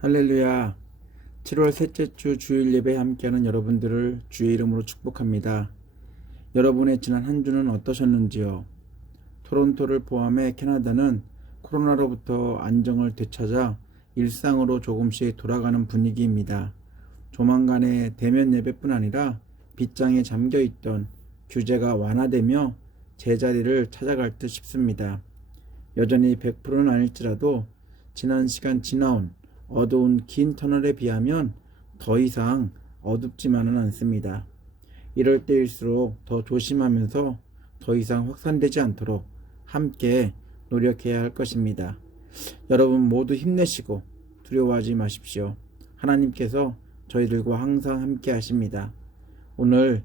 할렐루야. 7월 셋째 주 주일 예배에 함께하는 여러분들을 주의 이름으로 축복합니다. 여러분의 지난 한 주는 어떠셨는지요? 토론토를 포함해 캐나다는 코로나로부터 안정을 되찾아 일상으로 조금씩 돌아가는 분위기입니다. 조만간에 대면 예배뿐 아니라 빗장에 잠겨있던 규제가 완화되며 제자리를 찾아갈 듯 싶습니다. 여전히 100%는 아닐지라도 지난 시간 지나온 어두운 긴 터널에 비하면 더 이상 어둡지만은 않습니다. 이럴 때일수록 더 조심하면서 더 이상 확산되지 않도록 함께 노력해야 할 것입니다. 여러분 모두 힘내시고 두려워하지 마십시오. 하나님께서 저희들과 항상 함께 하십니다. 오늘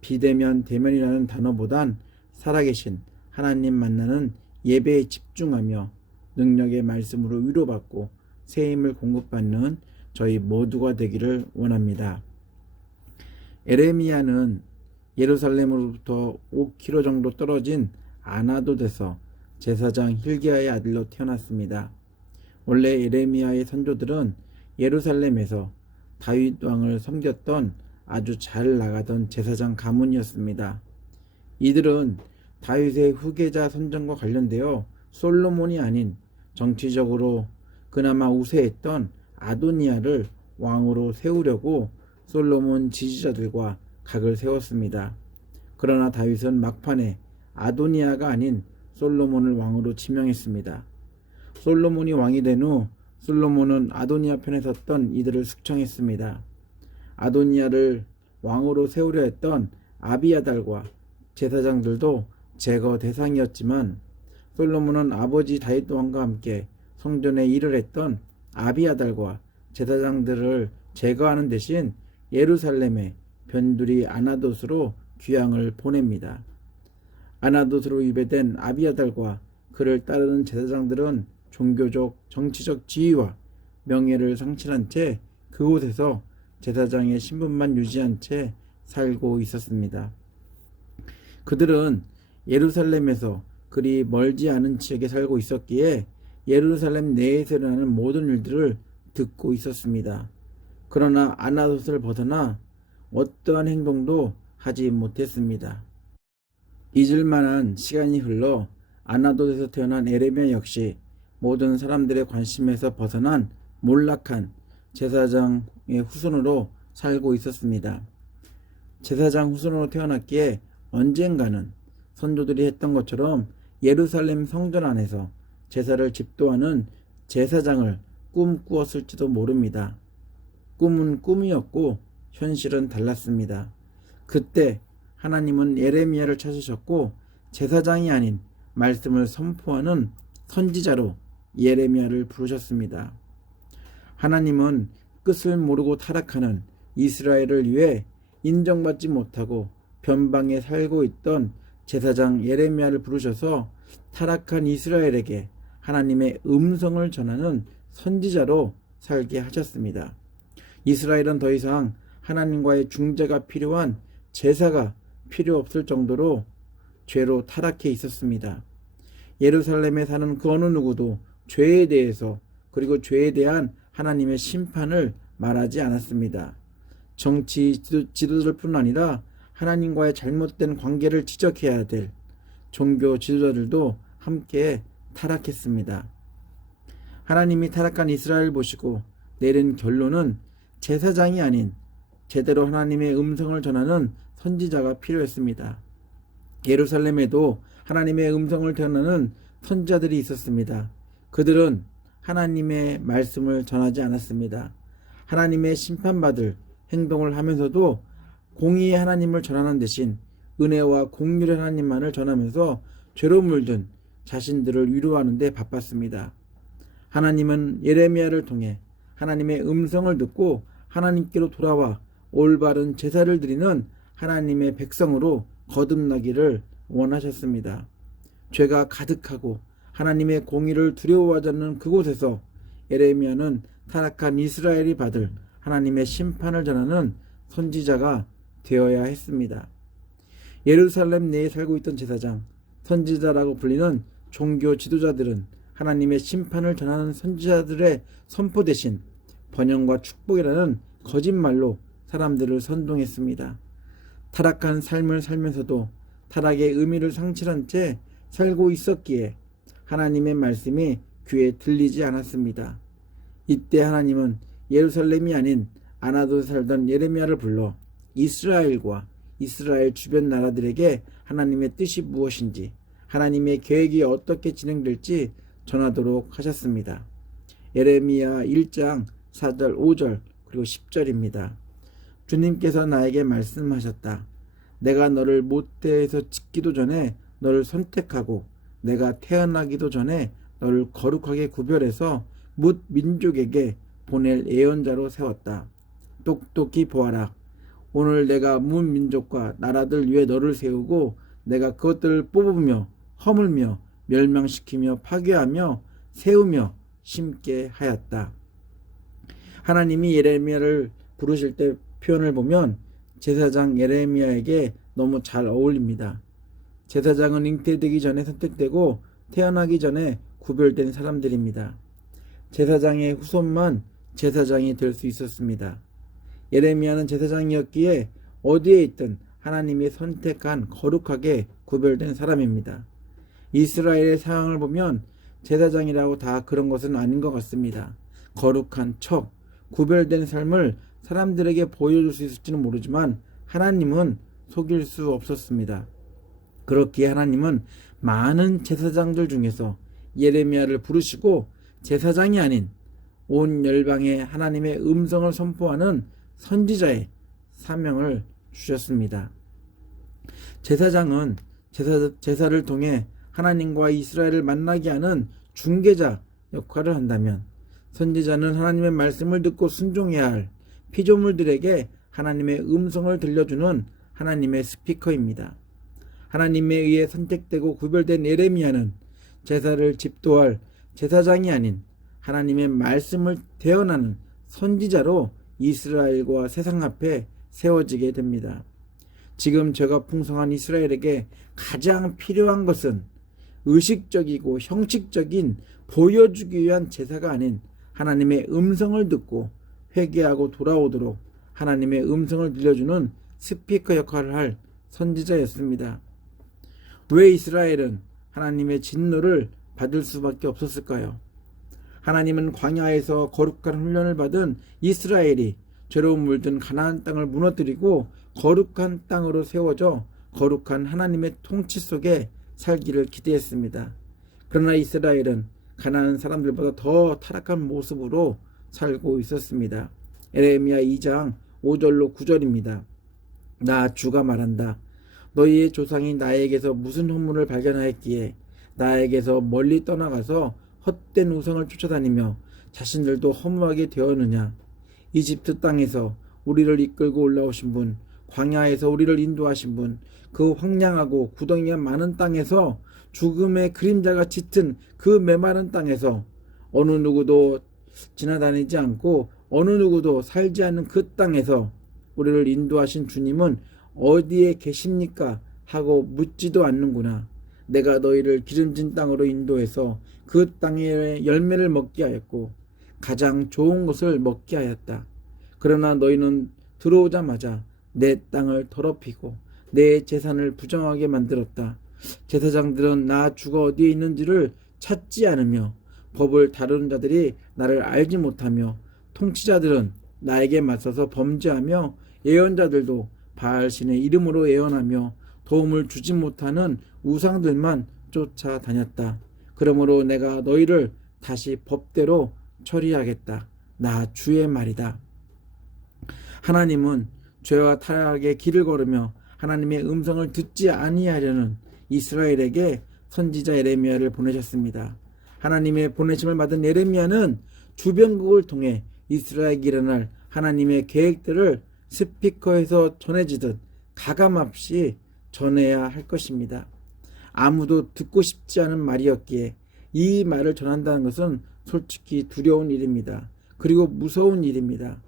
비대면 대면이라는 단어보단 살아계신 하나님 만나는 예배에 집중하며 능력의 말씀으로 위로받고 새 힘을 공급받는 저희 모두가 되기를 원합니다. 에레미야는 예루살렘으로부터 5km 정도 떨어진 아나돗에서 제사장 hil기야의 아들로 태어났습니다. 원래 에레미야의 선조들은 예루살렘에서 다윗 왕을 섬겼던 아주 잘 나가던 제사장 가문이었습니다. 이들은 다윗의 후계자 선정과 관련되어 솔로몬이 아닌 정치적으로 그나마 우세했던 아도니아를 왕으로 세우려고 솔로몬 지지자들과 각을 세웠습니다. 그러나 다윗은 막판에 아도니아가 아닌 솔로몬을 왕으로 지명했습니다. 솔로몬이 왕이 된 후 솔로몬은 아도니아 편에 섰던 이들을 숙청했습니다. 아도니아를 왕으로 세우려 했던 아비아달과 제사장들도 제거 대상이었지만 솔로몬은 아버지 다윗 왕과 함께 성전에 일을 했던 아비아달과 제사장들을 제거하는 대신 예루살렘의 변두리 아나돗으로 귀양을 보냅니다. 아나돗으로 유배된 아비아달과 그를 따르는 제사장들은 종교적, 정치적 지위와 명예를 상실한 채 그곳에서 제사장의 신분만 유지한 채 살고 있었습니다. 그들은 예루살렘에서 그리 멀지 않은 지역에 살고 있었기에 예루살렘 내에서 일어나는 모든 일들을 듣고 있었습니다. 그러나 아나돗을 벗어나 어떠한 행동도 하지 못했습니다. 잊을만한 시간이 흘러 아나돗에서 태어난 에레미야 역시 모든 사람들의 관심에서 벗어난 몰락한 제사장의 후손으로 살고 있었습니다. 제사장 후손으로 태어났기에 언젠가는 선조들이 했던 것처럼 예루살렘 성전 안에서 제사를 집도하는 제사장을 꿈꾸었을지도 모릅니다. 꿈은 꿈이었고 현실은 달랐습니다. 그때 하나님은 예레미야를 찾으셨고 제사장이 아닌 말씀을 선포하는 선지자로 예레미야를 부르셨습니다. 하나님은 끝을 모르고 타락하는 이스라엘을 위해 인정받지 못하고 변방에 살고 있던 제사장 예레미야를 부르셔서 타락한 이스라엘에게 하나님의 음성을 전하는 선지자로 살게 하셨습니다. 이스라엘은 더 이상 하나님과의 중재가 필요한 제사가 필요 없을 정도로 죄로 타락해 있었습니다. 예루살렘에 사는 그 어느 누구도 죄에 대해서 그리고 죄에 대한 하나님의 심판을 말하지 않았습니다. 정치 지도자들뿐 아니라 하나님과의 잘못된 관계를 지적해야 될 종교 지도자들도 함께 타락했습니다. 하나님이 타락한 이스라엘 보시고 내린 결론은 제사장이 아닌 제대로 하나님의 음성을 전하는 선지자가 필요했습니다. 예루살렘에도 하나님의 음성을 전하는 선지자들이 있었습니다. 그들은 하나님의 말씀을 전하지 않았습니다. 하나님의 심판받을 행동을 하면서도 공의의 하나님을 전하는 대신 은혜와 공률의 하나님만을 전하면서 죄로 물든 자신들을 위로하는 데 바빴습니다. 하나님은 예레미야를 통해 하나님의 음성을 듣고 하나님께로 돌아와 올바른 제사를 드리는 하나님의 백성으로 거듭나기를 원하셨습니다. 죄가 가득하고 하나님의 공의를 두려워하지 않는 그곳에서 예레미야는 타락한 이스라엘이 받을 하나님의 심판을 전하는 선지자가 되어야 했습니다. 예루살렘 내에 살고 있던 제사장, 선지자라고 불리는 종교 지도자들은 하나님의 심판을 전하는 선지자들의 선포 대신 번영과 축복이라는 거짓말로 사람들을 선동했습니다. 타락한 삶을 살면서도 타락의 의미를 상실한 채 살고 있었기에 하나님의 말씀이 귀에 들리지 않았습니다. 이때 하나님은 예루살렘이 아닌 아나도에 살던 예레미야를 불러 이스라엘과 이스라엘 주변 나라들에게 하나님의 뜻이 무엇인지, 하나님의 계획이 어떻게 진행될지 전하도록 하셨습니다. 예레미야 1장 4절 5절 그리고 10절입니다. 주님께서 나에게 말씀하셨다. 내가 너를 모태에서 짓기도 전에 너를 선택하고 내가 태어나기도 전에 너를 거룩하게 구별해서 뭇 민족에게 보낼 예언자로 세웠다. 똑똑히 보아라. 오늘 내가 뭇 민족과 나라들 위에 너를 세우고 내가 그것들을 뽑으며 허물며 멸망시키며 파괴하며 세우며 심게 하였다. 하나님이 예레미야를 부르실 때 표현을 보면 제사장 예레미야에게 너무 잘 어울립니다. 제사장은 잉태되기 전에 선택되고 태어나기 전에 구별된 사람들입니다. 제사장의 후손만 제사장이 될 수 있었습니다. 예레미야는 제사장이었기에 어디에 있든 하나님이 선택한 거룩하게 구별된 사람입니다. 이스라엘의 상황을 보면 제사장이라고 다 그런 것은 아닌 것 같습니다. 거룩한 척, 구별된 삶을 사람들에게 보여줄 수 있을지는 모르지만 하나님은 속일 수 없었습니다. 그렇기에 하나님은 많은 제사장들 중에서 예레미야를 부르시고 제사장이 아닌 온 열방에 하나님의 음성을 선포하는 선지자의 사명을 주셨습니다. 제사장은 제사를 통해 하나님과 이스라엘을 만나게 하는 중개자 역할을 한다면 선지자는 하나님의 말씀을 듣고 순종해야 할 피조물들에게 하나님의 음성을 들려주는 하나님의 스피커입니다. 하나님에 의해 선택되고 구별된 예레미야는 제사를 집도할 제사장이 아닌 하나님의 말씀을 대언하는 선지자로 이스라엘과 세상 앞에 세워지게 됩니다. 지금 죄가 풍성한 이스라엘에게 가장 필요한 것은 의식적이고 형식적인 보여주기 위한 제사가 아닌 하나님의 음성을 듣고 회개하고 돌아오도록 하나님의 음성을 들려주는 스피커 역할을 할 선지자였습니다. 왜 이스라엘은 하나님의 진노를 받을 수밖에 없었을까요? 하나님은 광야에서 거룩한 훈련을 받은 이스라엘이 죄로 물든 가나안 땅을 무너뜨리고 거룩한 땅으로 세워져 거룩한 하나님의 통치 속에 살기를 기대했습니다. 그러나 이스라엘은 가나안 사람들보다 더 타락한 모습으로 살고 있었습니다. 예레미야 2장 5절로 9절입니다. 나 주가 말한다. 너희의 조상이 나에게서 무슨 허물을 발견하였기에 나에게서 멀리 떠나가서 헛된 우상을 쫓아다니며 자신들도 허무하게 되었느냐. 이집트 땅에서 우리를 이끌고 올라오신 분, 광야에서 우리를 인도하신 분, 그 황량하고 구덩이가 많은 땅에서 죽음의 그림자가 짙은 그 메마른 땅에서 어느 누구도 지나다니지 않고 어느 누구도 살지 않는 그 땅에서 우리를 인도하신 주님은 어디에 계십니까? 하고 묻지도 않는구나. 내가 너희를 기름진 땅으로 인도해서 그 땅의 열매를 먹게 하였고 가장 좋은 것을 먹게 하였다. 그러나 너희는 들어오자마자 내 땅을 더럽히고 내 재산을 부정하게 만들었다. 제사장들은 나 주가 어디에 있는지를 찾지 않으며 법을 다루는 자들이 나를 알지 못하며 통치자들은 나에게 맞서서 범죄하며 예언자들도 바알신의 이름으로 예언하며 도움을 주지 못하는 우상들만 쫓아다녔다. 그러므로 내가 너희를 다시 법대로 처리하겠다. 나 주의 말이다. 하나님은 죄와 타락의 길을 걸으며 하나님의 음성을 듣지 아니하려는 이스라엘에게 선지자 예레미야를 보내셨습니다. 하나님의 보내심을 받은 예레미야는 주변국을 통해 이스라엘에게 일어날 하나님의 계획들을 스피커에서 전해지듯 가감없이 전해야 할 것입니다. 아무도 듣고 싶지 않은 말이었기에 이 말을 전한다는 것은 솔직히 두려운 일입니다. 그리고 무서운 일입니다.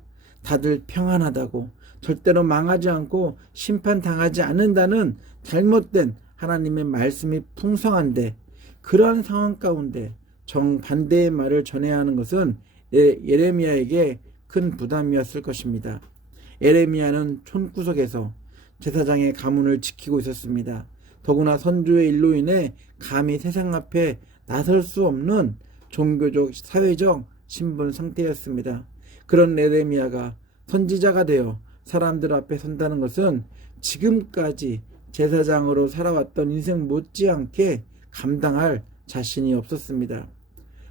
다들 평안하다고 절대로 망하지 않고 심판당하지 않는다는 잘못된 하나님의 말씀이 풍성한데 그러한 상황 가운데 정반대의 말을 전해야 하는 것은 예레미야에게 큰 부담이었을 것입니다. 에레미야는 촌구석에서 제사장의 가문을 지키고 있었습니다. 더구나 선조의 일로 인해 감히 세상 앞에 나설 수 없는 종교적, 사회적 신분 상태였습니다. 그런 에레미야가 선지자가 되어 사람들 앞에 선다는 것은 지금까지 제사장으로 살아왔던 인생 못지않게 감당할 자신이 없었습니다.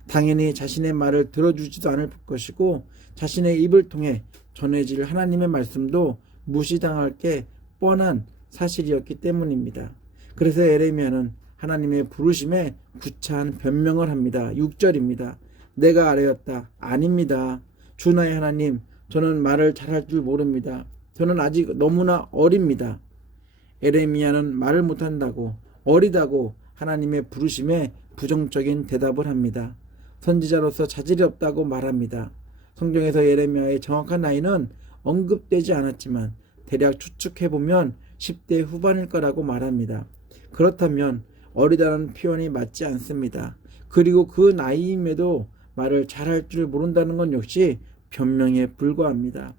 당연히 자신의 말을 들어주지도 않을 것이고 자신의 입을 통해 전해질 하나님의 말씀도 무시당할 게 뻔한 사실이었기 때문입니다. 그래서 에레미야는 하나님의 부르심에 구차한 변명을 합니다. 6절입니다. 내가 아뢰었다. 아닙니다. 주 나의 하나님, 저는 말을 잘할 줄 모릅니다. 저는 아직 너무나 어립니다. 에레미야는 말을 못한다고, 어리다고 하나님의 부르심에 부정적인 대답을 합니다. 선지자로서 자질이 없다고 말합니다. 성경에서 에레미야의 정확한 나이는 언급되지 않았지만 대략 추측해보면 10대 후반일 거라고 말합니다. 그렇다면 어리다는 표현이 맞지 않습니다. 그리고 그 나이임에도 말을 잘할 줄 모른다는 건 역시 변명에 불과합니다.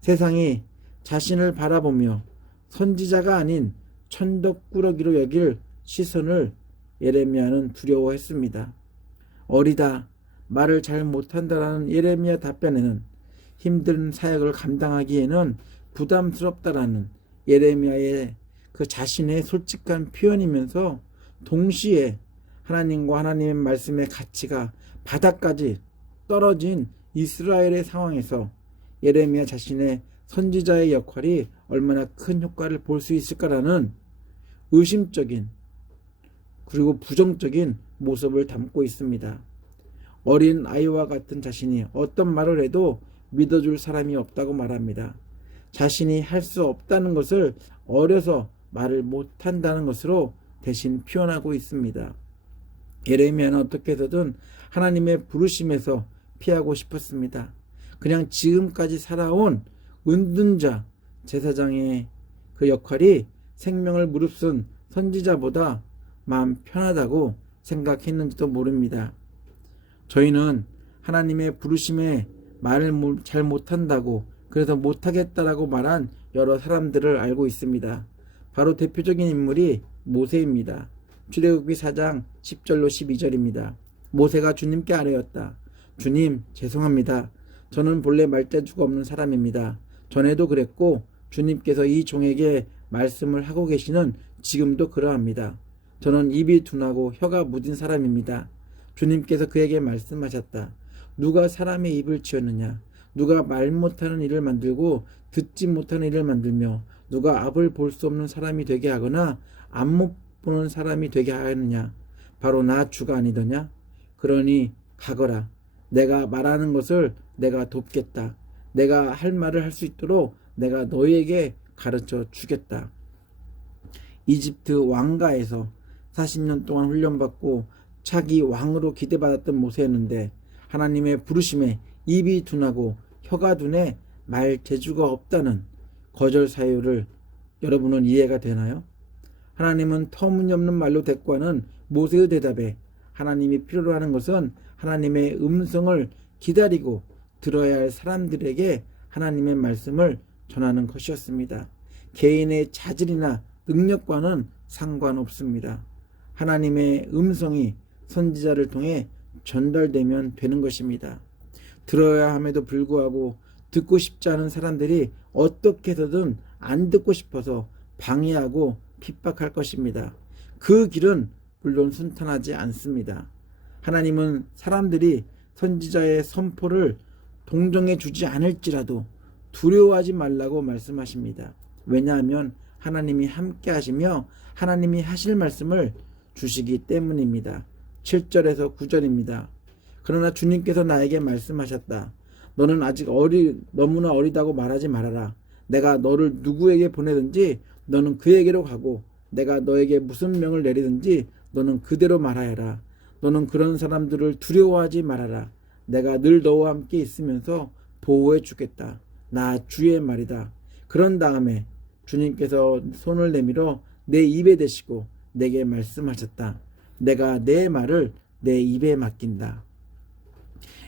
세상이 자신을 바라보며 선지자가 아닌 천덕꾸러기로 여길 시선을 예레미야는 두려워했습니다. 어리다, 말을 잘 못한다라는 예레미야 답변에는 힘든 사역을 감당하기에는 부담스럽다라는 예레미야의 그 자신의 솔직한 표현이면서 동시에 하나님과 하나님의 말씀의 가치가 바닥까지 떨어진 이스라엘의 상황에서 예레미야 자신의 선지자의 역할이 얼마나 큰 효과를 볼 수 있을까라는 의심적인 그리고 부정적인 모습을 담고 있습니다. 어린 아이와 같은 자신이 어떤 말을 해도 믿어줄 사람이 없다고 말합니다. 자신이 할 수 없다는 것을 어려서 말을 못한다는 것으로 대신 표현하고 있습니다. 예레미야는 어떻게 해서든 하나님의 부르심에서 피하고 싶었습니다. 그냥 지금까지 살아온 은둔자 제사장의 그 역할이 생명을 무릅쓴 선지자보다 마음 편하다고 생각했는지도 모릅니다. 저희는 하나님의 부르심에 말을 잘 못한다고 그래서 못하겠다라고 말한 여러 사람들을 알고 있습니다. 바로 대표적인 인물이 모세입니다. 출애굽기 4장 10절로 12절입니다. 모세가 주님께 아뢰었다. 주님, 죄송합니다. 저는 본래 말재주가 없는 사람입니다. 전에도 그랬고 주님께서 이 종에게 말씀을 하고 계시는 지금도 그러합니다. 저는 입이 둔하고 혀가 무딘 사람입니다. 주님께서 그에게 말씀하셨다. 누가 사람의 입을 지었느냐? 누가 말 못하는 일을 만들고 듣지 못하는 일을 만들며 누가 앞을 볼 수 없는 사람이 되게 하거나 앞 못 보는 사람이 되게 하느냐? 바로 나 주가 아니더냐? 그러니 가거라. 내가 말하는 것을 내가 돕겠다. 내가 할 말을 할 수 있도록 내가 너희에게 가르쳐 주겠다. 이집트 왕가에서 40년 동안 훈련받고 차기 왕으로 기대받았던 모세였는데 하나님의 부르심에 입이 둔하고 혀가 둔해 말 재주가 없다는 거절 사유를 여러분은 이해가 되나요? 하나님은 터무니없는 말로 대꾸하는 모세의 대답에 하나님이 필요로 하는 것은 하나님의 음성을 기다리고 들어야 할 사람들에게 하나님의 말씀을 전하는 것이었습니다. 개인의 자질이나 능력과는 상관없습니다. 하나님의 음성이 선지자를 통해 전달되면 되는 것입니다. 들어야 함에도 불구하고 듣고 싶지 않은 사람들이 어떻게 해서든 안 듣고 싶어서 방해하고 핍박할 것입니다. 그 길은 물론 순탄하지 않습니다. 하나님은 사람들이 선지자의 선포를 동정해 주지 않을지라도 두려워하지 말라고 말씀하십니다. 왜냐하면 하나님이 함께 하시며 하나님이 하실 말씀을 주시기 때문입니다. 7절에서 9절입니다. 그러나 주님께서 나에게 말씀하셨다. 너는 아직 너무나 어리다고 말하지 말아라. 내가 너를 누구에게 보내든지 너는 그에게로 가고 내가 너에게 무슨 명을 내리든지 너는 그대로 말하여라. 너는 그런 사람들을 두려워하지 말아라. 내가 늘 너와 함께 있으면서 보호해 주겠다. 나 주의 말이다. 그런 다음에 주님께서 손을 내밀어 내 입에 대시고 내게 말씀하셨다. 내가 내 말을 내 입에 맡긴다.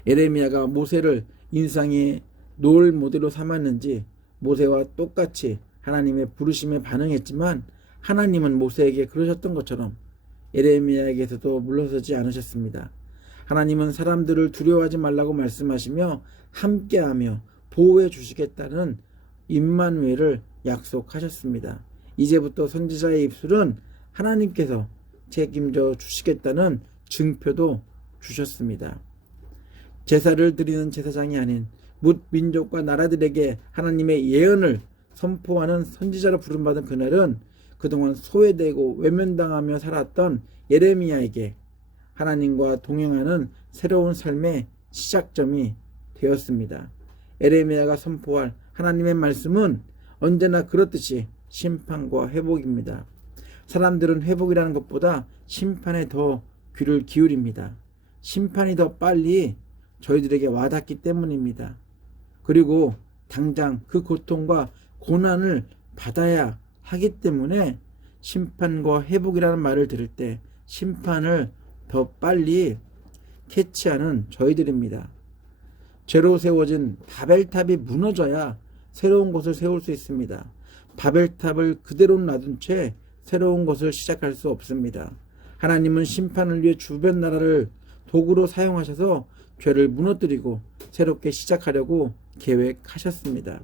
에레미야가 모세를 인상에 롤 모델로 삼았는지 모세와 똑같이 하나님의 부르심에 반응했지만 하나님은 모세에게 그러셨던 것처럼 예레미야에게서도 물러서지 않으셨습니다. 하나님은 사람들을 두려워하지 말라고 말씀하시며 함께하며 보호해 주시겠다는 임마누엘을 약속하셨습니다. 이제부터 선지자의 입술은 하나님께서 책임져 주시겠다는 증표도 주셨습니다. 제사를 드리는 제사장이 아닌 뭇 민족과 나라들에게 하나님의 예언을 선포하는 선지자로 부름받은 그날은 그동안 소외되고 외면당하며 살았던 예레미야에게 하나님과 동행하는 새로운 삶의 시작점이 되었습니다. 예레미야가 선포할 하나님의 말씀은 언제나 그렇듯이 심판과 회복입니다. 사람들은 회복이라는 것보다 심판에 더 귀를 기울입니다. 심판이 더 빨리 저희들에게 와닿기 때문입니다. 그리고 당장 그 고통과 고난을 받아야 하기 때문에 심판과 회복이라는 말을 들을 때 심판을 더 빨리 캐치하는 저희들입니다. 죄로 세워진 바벨탑이 무너져야 새로운 것을 세울 수 있습니다. 바벨탑을 그대로 놔둔 채 새로운 것을 시작할 수 없습니다. 하나님은 심판을 위해 주변 나라를 도구로 사용하셔서 죄를 무너뜨리고 새롭게 시작하려고 계획하셨습니다.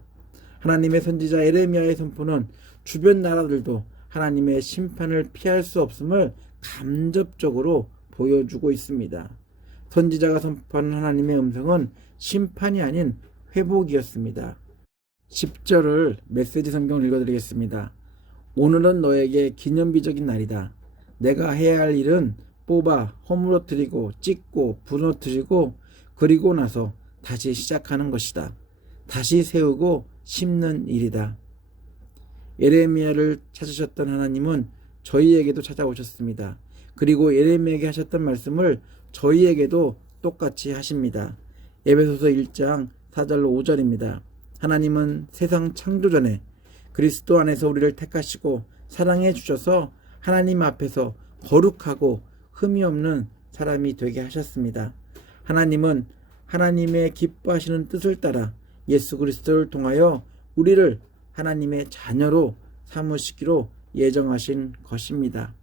하나님의 선지자 예레미야의 선포는 주변 나라들도 하나님의 심판을 피할 수 없음을 간접적으로 보여주고 있습니다. 선지자가 선포하는 하나님의 음성은 심판이 아닌 회복이었습니다. 10절을 메시지 성경을 읽어드리겠습니다. 오늘은 너에게 기념비적인 날이다. 내가 해야 할 일은 뽑아 허물어뜨리고 찢고 부러뜨리고 그리고 나서 다시 시작하는 것이다. 다시 세우고 심는 일이다. 예레미야를 찾으셨던 하나님은 저희에게도 찾아오셨습니다. 그리고 예레미야에게 하셨던 말씀을 저희에게도 똑같이 하십니다. 에베소서 1장 4절로 5절입니다. 하나님은 세상 창조 전에 그리스도 안에서 우리를 택하시고 사랑해 주셔서 하나님 앞에서 거룩하고 흠이 없는 사람이 되게 하셨습니다. 하나님은 하나님의 기뻐하시는 뜻을 따라 예수 그리스도를 통하여 우리를 하나님의 자녀로 삼으시기로 예정하신 것입니다.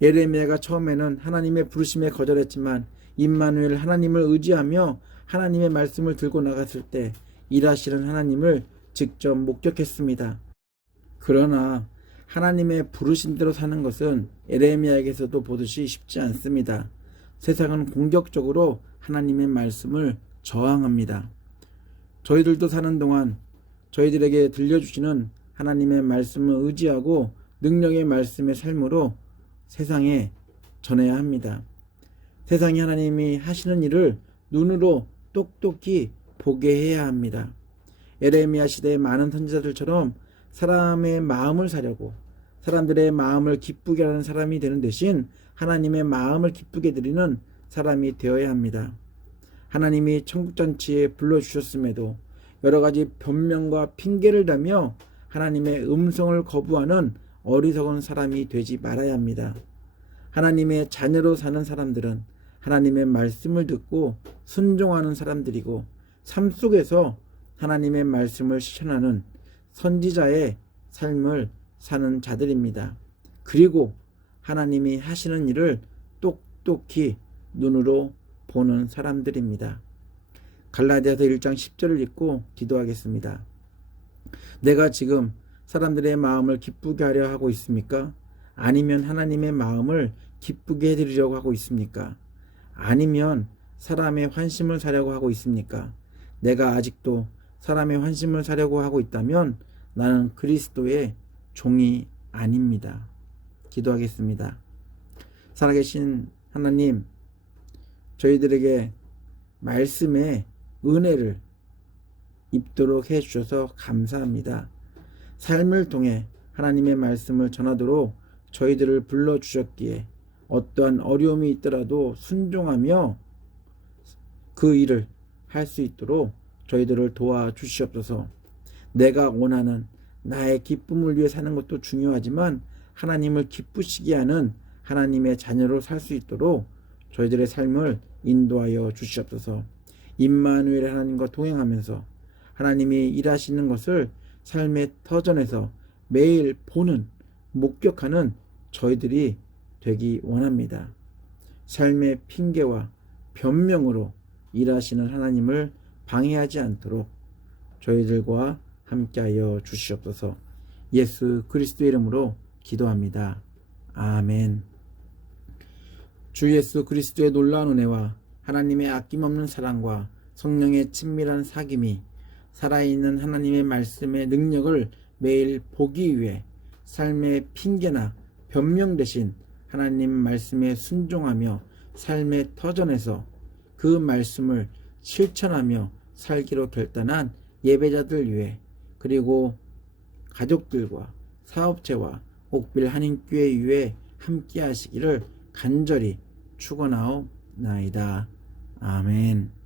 예레미야가 처음에는 하나님의 부르심에 거절했지만 임마누엘 하나님을 의지하며 하나님의 말씀을 들고 나갔을 때 일하시는 하나님을 직접 목격했습니다. 그러나 하나님의 부르신 대로 사는 것은 예레미야에게서도 보듯이 쉽지 않습니다. 세상은 공격적으로 하나님의 말씀을 저항합니다. 저희들도 사는 동안 저희들에게 들려주시는 하나님의 말씀을 의지하고 능력의 말씀의 삶으로 세상에 전해야 합니다. 세상이 하나님이 하시는 일을 눈으로 똑똑히 보게 해야 합니다. 예레미야 시대의 많은 선지자들처럼 사람의 마음을 사려고 사람들의 마음을 기쁘게 하는 사람이 되는 대신 하나님의 마음을 기쁘게 드리는 사람이 되어야 합니다. 하나님이 천국잔치에 불러주셨음에도 여러 가지 변명과 핑계를 대며 하나님의 음성을 거부하는 어리석은 사람이 되지 말아야 합니다. 하나님의 자녀로 사는 사람들은 하나님의 말씀을 듣고 순종하는 사람들이고 삶 속에서 하나님의 말씀을 실천하는 선지자의 삶을 사는 자들입니다. 그리고 하나님이 하시는 일을 똑똑히 눈으로 보는 사람들입니다. 갈라디아서 1장 10절을 읽고 기도하겠습니다. 내가 지금 사람들의 마음을 기쁘게 하려 하고 있습니까? 아니면 하나님의 마음을 기쁘게 해드리려고 하고 있습니까? 아니면 사람의 환심을 사려고 하고 있습니까? 내가 아직도 사람의 환심을 사려고 하고 있다면 나는 그리스도의 종이 아닙니다. 기도하겠습니다. 살아계신 하나님, 저희들에게 말씀의 은혜를 입도록 해주셔서 감사합니다. 삶을 통해 하나님의 말씀을 전하도록 저희들을 불러주셨기에 어떠한 어려움이 있더라도 순종하며 그 일을 할 수 있도록 저희들을 도와주시옵소서. 내가 원하는 나의 기쁨을 위해 사는 것도 중요하지만 하나님을 기쁘시게 하는 하나님의 자녀로 살 수 있도록 저희들의 삶을 인도하여 주시옵소서. 임마누엘 하나님과 동행하면서 하나님이 일하시는 것을 삶의 터전에서 매일 보는, 목격하는 저희들이 되기 원합니다. 삶의 핑계와 변명으로 일하시는 하나님을 방해하지 않도록 저희들과 함께하여 주시옵소서. 예수 그리스도의 이름으로 기도합니다. 아멘. 주 예수 그리스도의 놀라운 은혜와 하나님의 아낌없는 사랑과 성령의 친밀한 사귐이 살아있는 하나님의 말씀의 능력을 매일 보기 위해 삶의 핑계나 변명 대신 하나님 말씀에 순종하며 삶의 터전에서 그 말씀을 실천하며 살기로 결단한 예배자들 위해, 그리고 가족들과 사업체와 옥빌 한인교회 위에 함께 하시기를 간절히 축원하옵나이다. 아멘.